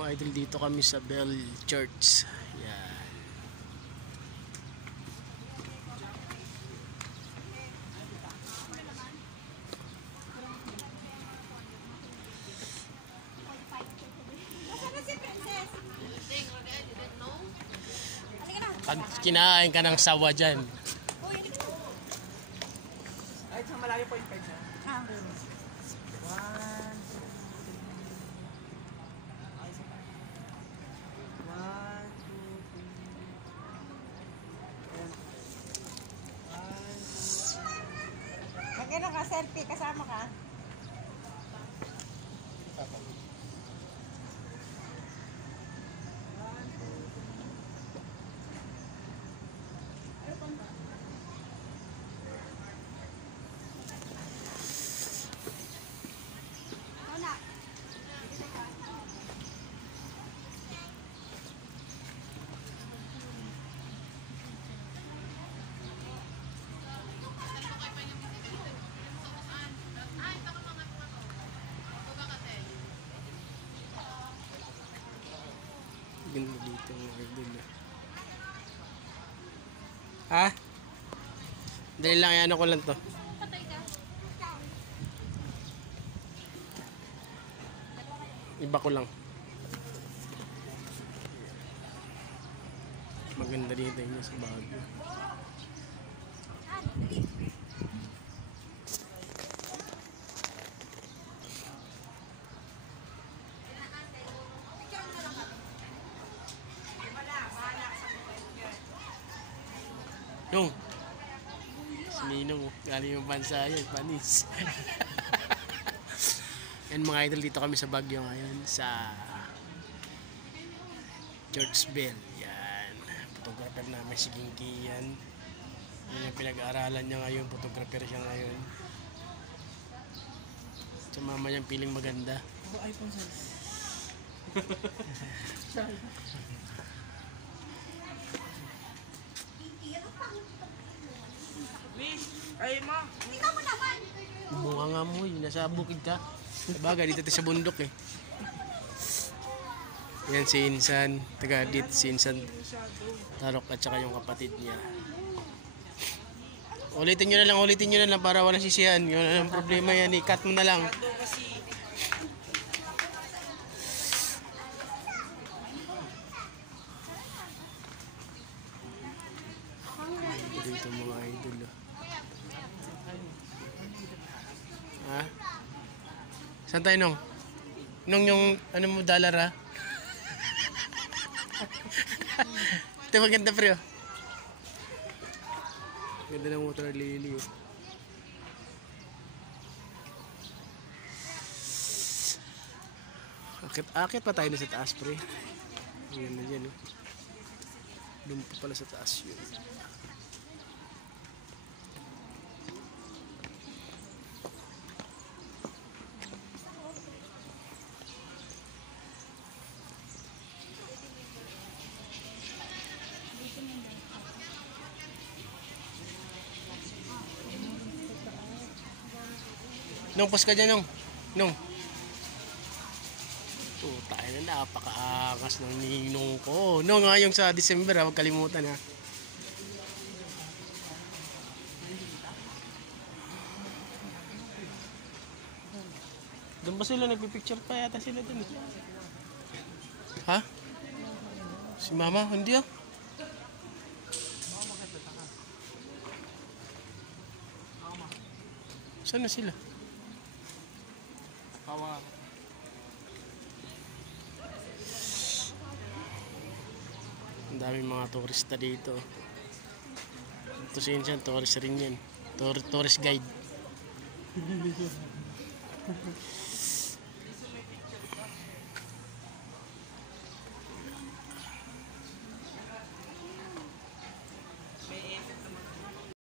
mga idol, dito kami sa Bell Church. Yan. Pag kinain ka ng sawa dyan. Ay, sa malayo po yung page. Ah. 1, 2, 3. Ay, sa 1, 2, 3. Magano ka, selfie, kasama ka? Ganda dito mga idol. Ha? Dali lang, ano ko lang to. Iba ko lang. Maganda dito yun sa Baguio. Nung si Ninong, galing yung bansa yun, panis. And mga idol, dito kami sa Baguio ngayon sa Church Bell. Yan, photographer namin si Ginky yan. Yan ang pinag-aaralan niya ngayon, photographer siya ngayon. Sa mama niyang piling maganda. Oh, iPhone 6. Please, ay mo. Tingnan mo naman! Bunga nga mo, nasa bukid ka. Sabagay, dito tayo sa bundok eh. Yan si Insan, taga dito si Insan Tarok at saka yung kapatid niya. Ulitin nyo na lang para walang sisihan. Yun ang problema yan, i-cut mo na lang. Dito mga idol. Ha? Saan tayo nung? Nung yung ano mo dollar ha? Ito maganda pre oh. Ganda ng motor lily oh. Akit pa tayo na sa taas pre. Yan na dyan oh. Doon pa pala sa taas yun. Nung pas ka dyan, Nung. Tayo na, napakaangas ng ninong ko. Nung ngayong sa December, huwag kalimutan ha. Doon ba sila nagpipicture pa yata sila doon? Ha? Si mama? Hindi ah. Saan na sila? Kawa. Ang daming mga turista dito. Ito si Insan, tourist rin yan. Tourist guide.